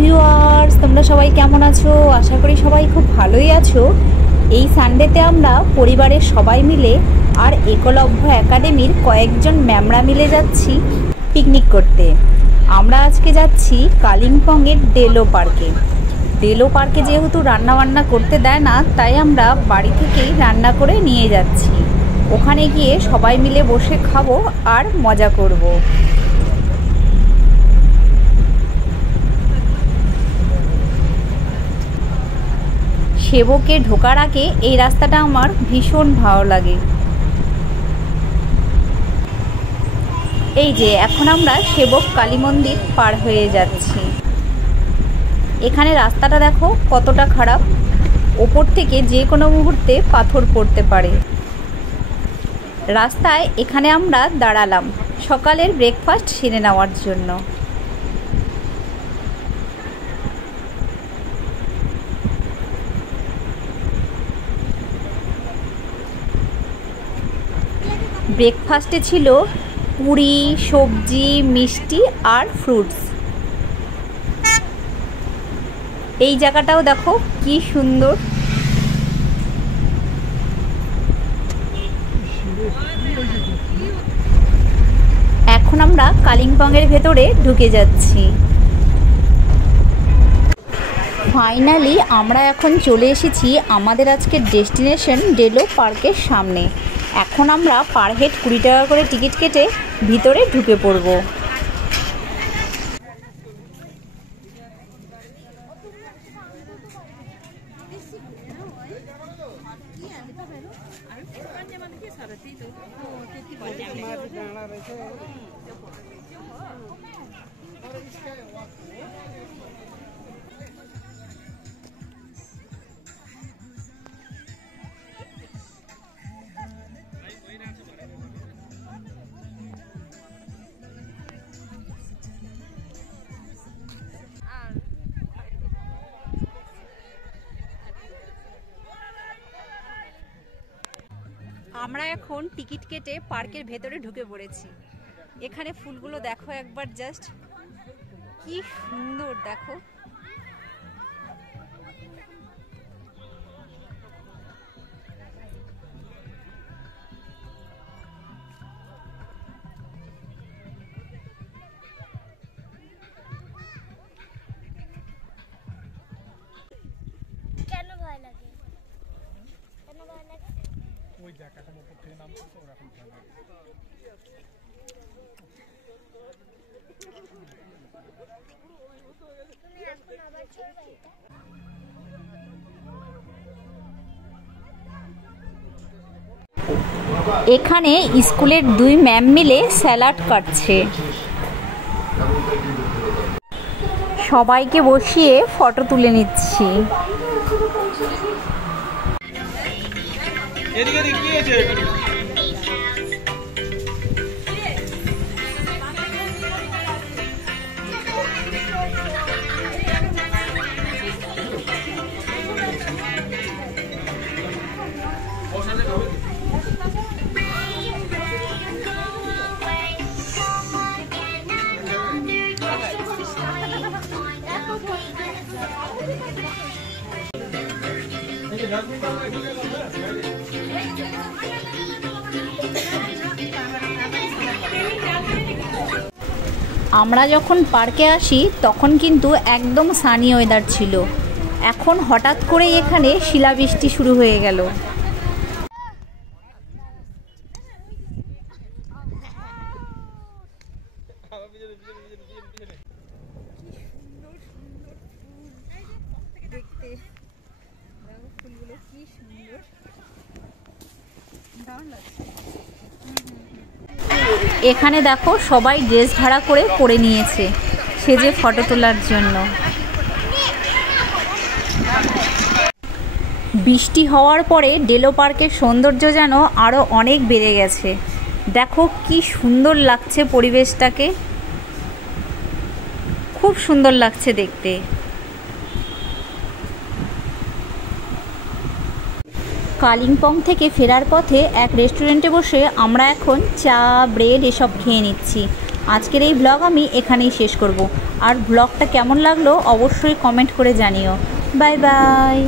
Viewers, তোমরা সবাই কেমন আছো? আশা করি সবাই খুব ভালোই আছো। এই সানডেতে আমরা পরিবারের সবাই মিলে আর একলব্য একাডেমির কয়েকজন ম্যামরা মিলে যাচ্ছি পিকনিক করতে। আমরা আজকে যাচ্ছি কালিম্পংয়ের ডেলো পার্কে। ডেলো পার্কে যেহেতু রান্নাবান্না করতে দেয় না, তাই আমরা বাড়ি থেকেই রান্না করে নিয়ে যাচ্ছি। ওখানে গিয়ে সবাই মিলে বসে খাবো আর মজা করব। সেবকে ঢোকার আগে এই রাস্তাটা আমার ভীষণ ভালো লাগে। এই যে এখন আমরা সেবক কালী মন্দির পার হয়ে যাচ্ছি। এখানে রাস্তাটা দেখো কতটা খারাপ, ওপর থেকে যে কোনো মুহূর্তে পাথর পড়তে পারে। রাস্তায় এখানে আমরা দাঁড়ালাম সকালের ব্রেকফাস্ট সেরে নেওয়ার জন্য। ব্রেকফাস্টে ছিল পুরি, সবজি, মিষ্টি আর ফ্রুটস। এই জায়গাটাও দেখো কি সুন্দর। এখন আমরা কালিম্পংয়ের ভেতরে ঢুকে যাচ্ছি। ফাইনালি আমরা এখন চলে এসেছি আমাদের আজকের ডেস্টিনেশন ডেলো পার্কের সামনে। এখন আমরা পার হেড 20 টাকা করে টিকিট কেটে ভিতরে ঢুকে পড়ব। আমরা এখন টিকিট কেটে পার্কের ভেতরে ঢুকে পড়েছি। এখানে ফুলগুলো দেখো একবার, জাস্ট কি সুন্দর দেখো। কেন ভয় লাগে? কেন ভয় লাগে? ওই জায়গাটার উপর থেকে নামছে তো ওরকম ভয় লাগে। তুমি এখন আবার চলবে এটা? এখানে স্কুলের 2 ম্যাম মিলে স্যালাড কাটছে। সবাইকে বসিয়ে ফটো তুলে নিচ্ছি। এদিকে কি আছে? আমরা যখন পার্কে আসি তখন কিন্তু একদম সানি ওয়েদার ছিল। এখন হঠাৎ করেই এখানে শিলাবৃষ্টি শুরু হয়ে গেল। এখানে দেখো সবাই ড্রেস ভাড়া করে পরে নিয়েছে সেজে ফটো তোলার জন্য। বৃষ্টি হওয়ার পরে ডেলো পার্কের সৌন্দর্য যেন আরো অনেক বেড়ে গেছে। দেখো কি সুন্দর লাগছে পরিবেশটাকে, খুব সুন্দর লাগছে দেখতে। কালিম্পং থেকে ফেরার পথে এক রেস্টুরেন্টে বসে আমরা এখন চা, ব্রেড এসব খেয়ে নিচ্ছি। আজকের এই ব্লগ আমি এখানেই শেষ করব। আর ব্লগটা কেমন লাগলো অবশ্যই কমেন্ট করে জানিও। Bye bye.